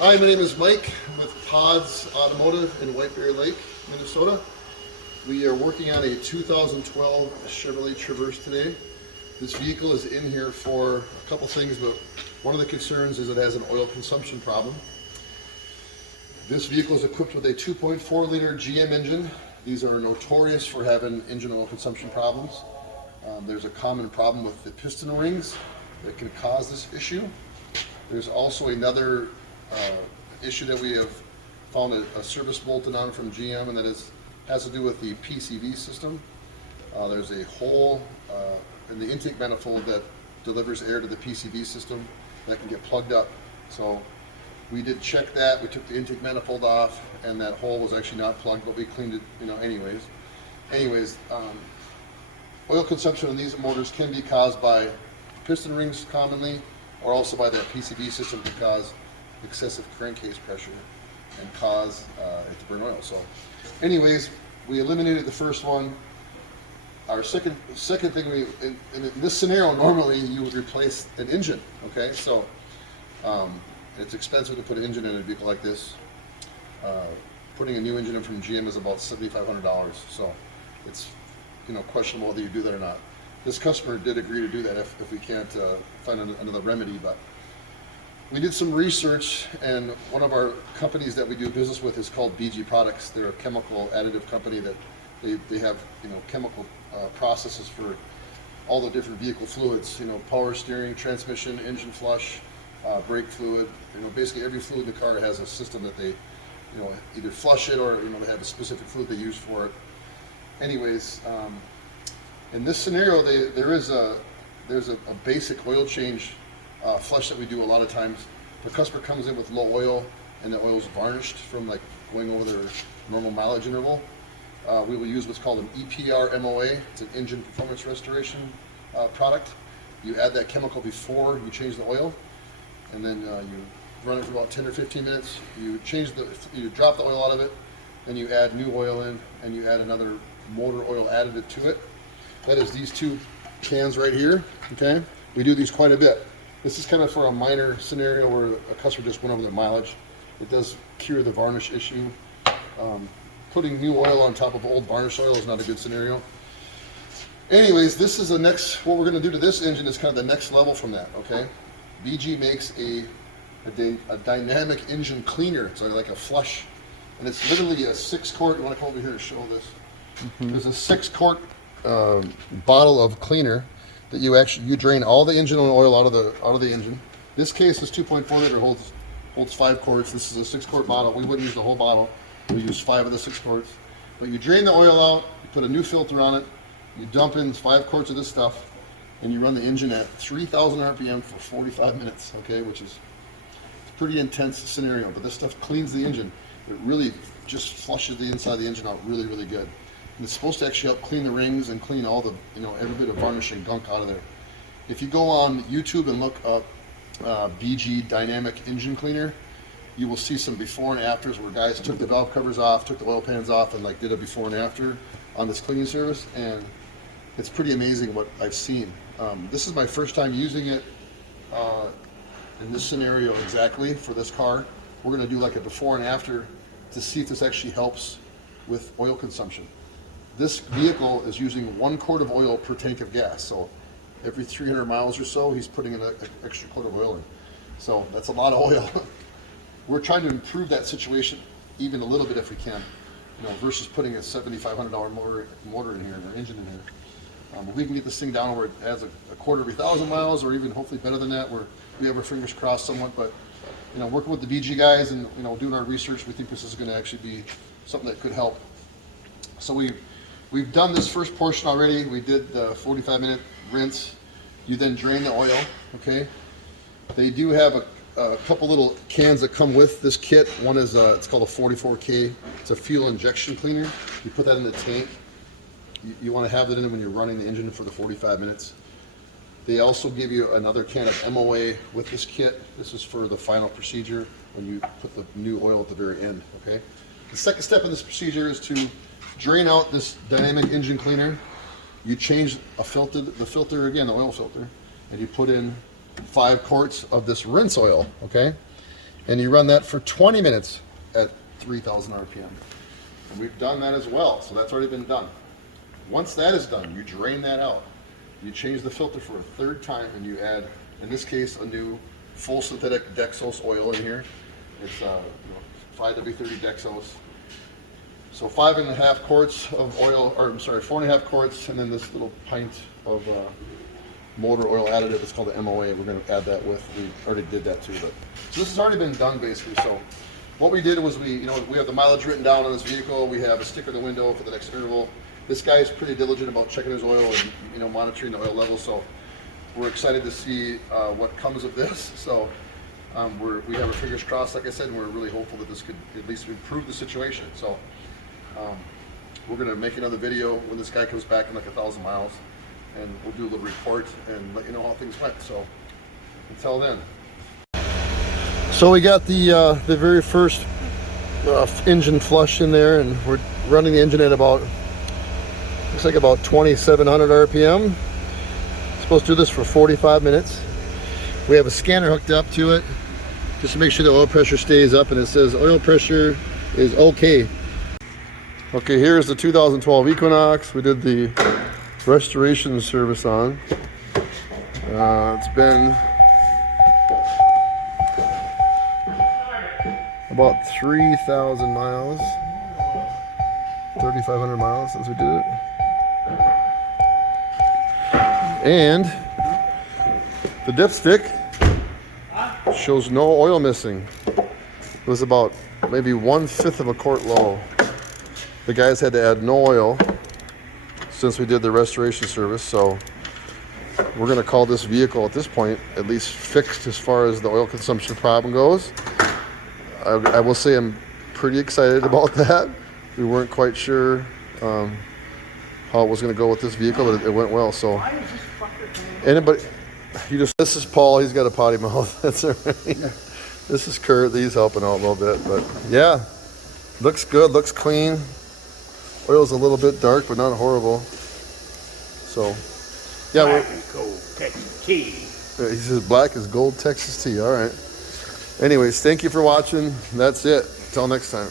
Hi, my name is Mike with Pods Automotive in White Bear Lake, Minnesota. We are working on a 2012 Chevrolet Traverse today. This vehicle is in here for a couple things, but one of the concerns is it has an oil consumption problem. This vehicle is equipped with a 2.4 liter GM engine. These are notorious for having engine oil consumption problems. There's a common problem with the piston rings that can cause this issue. There's also another issue that we have found a service bolted on from GM, and that has to do with the PCV system. There's a hole in the intake manifold that delivers air to the PCV system that can get plugged up. So we did check that. We took the intake manifold off, and that hole was actually not plugged, but we cleaned it, anyways. Oil consumption in these motors can be caused by piston rings commonly, or also by that PCV system to cause excessive crankcase pressure and cause it to burn oil. So anyways, we eliminated the first one. Our second thing, in this scenario, normally you would replace an engine, okay? So it's expensive to put an engine in a vehicle like this. Putting a new engine in from GM is about $7,500, so it's questionable whether you do that or not. This customer did agree to do that if we can't find another remedy, but we did some research, and one of our companies that we do business with is called BG Products. They're a chemical additive company that they have chemical processes for all the different vehicle fluids, power steering, transmission, engine flush, brake fluid. Basically every fluid in the car has a system that they either flush it or they have a specific fluid they use for it. Anyways, in this scenario, there's a basic oil change flush that we do a lot of times. If a customer comes in with low oil and the oil is varnished from going over their normal mileage interval, we will use what's called an EPR MOA. It's an engine performance restoration product. You add that chemical before you change the oil, and then you run it for about 10 or 15 minutes. You drop the oil out of it, then you add new oil in, and you add another motor oil additive to it. That is these two cans right here, okay? We do these quite a bit. This is kind of for a minor scenario where a customer just went over their mileage. It does cure the varnish issue. Putting new oil on top of old varnish oil is not a good scenario. Anyways, this is what we're gonna do to this engine is kind of the next level from that, okay? BG makes a dynamic engine cleaner, so like a flush. And it's literally a 6-quart, you wanna come over here and show this? There's a 6-quart bottle of cleaner that you drain all the engine oil out of the engine. This case is 2.4 liter, holds 5 quarts. This is a 6-quart bottle. We wouldn't use the whole bottle. We use 5 of the 6 quarts. But you drain the oil out, you put a new filter on it, you dump in 5 quarts of this stuff, and you run the engine at 3,000 RPM for 45 minutes, okay, which is a pretty intense scenario, but this stuff cleans the engine. It really just flushes the inside of the engine out really, really good. And it's supposed to actually help clean the rings and clean all the, every bit of varnish and gunk out of there. If you go on YouTube and look up BG Dynamic Engine Cleaner, you will see some before and afters where guys took the valve covers off, took the oil pans off, and did a before and after on this cleaning service, and it's pretty amazing what I've seen. This is my first time using it in this scenario exactly for this car. We're going to do a before and after to see if this actually helps with oil consumption. This vehicle is using 1 quart of oil per tank of gas, so every 300 miles or so he's putting an extra quart of oil in. So that's a lot of oil. We're trying to improve that situation even a little bit if we can, versus putting a $7,500 motor in here, or engine in here. If we can get this thing down where it adds a quarter every 1,000 miles, or even hopefully better than that, where we have our fingers crossed somewhat. But working with the BG guys and doing our research, we think this is going to actually be something that could help. So we've done this first portion already. We did the 45-minute rinse. You then drain the oil, okay? They do have a couple little cans that come with this kit. One is it's called a 44K. It's a fuel injection cleaner. You put that in the tank. You want to have that in when you're running the engine for the 45 minutes. They also give you another can of MOA with this kit. This is for the final procedure when you put the new oil at the very end, okay? The second step in this procedure is to drain out this dynamic engine cleaner. You change the filter again, the oil filter, and you put in 5 quarts of this rinse oil, okay? and you run that for 20 minutes at 3,000 RPM. And we've done that as well, so that's already been done. Once that is done, you drain that out. You change the filter for a third time, and you add, in this case, a new full synthetic Dexos oil in here. It's 5W30 Dexos. So 5.5 quarts of oil, or I'm sorry, 4.5 quarts, and then this little pint of motor oil additive. It's called the MOA. We're going to add that with. We already did that too, but so this has already been done basically. So what we did was we have the mileage written down on this vehicle. We have a sticker in the window for the next interval. This guy is pretty diligent about checking his oil and monitoring the oil level. So we're excited to see what comes of this. So we have our fingers crossed, like I said, and we're really hopeful that this could at least improve the situation. So we're going to make another video when this guy comes back in like 1,000 miles, and we'll do a little report and let you know how things went. So until then. So we got the very first engine flush in there, and we're running the engine at about, looks like about 2,700 RPM. Supposed to do this for 45 minutes. We have a scanner hooked up to it just to make sure the oil pressure stays up, and it says oil pressure is okay. Okay, here's the 2012 Equinox. We did the restoration service on. It's been about 3,000 miles, 3,500 miles since we did it. And the dipstick shows no oil missing. It was about maybe 1/5 of a quart low. The guys had to add no oil since we did the restoration service, so we're going to call this vehicle at this point at least fixed as far as the oil consumption problem goes. I will say I'm pretty excited about that. We weren't quite sure how it was going to go with this vehicle, but it went well. So anybody, this is Paul. He's got a potty mouth. That's all right. This is Kurt. He's helping out a little bit, but yeah, looks good. Looks clean. Oil's a little bit dark, but not horrible. So yeah, black is gold Texas tea. He says black is gold Texas tea. All right. Anyways, thank you for watching. That's it. Till next time.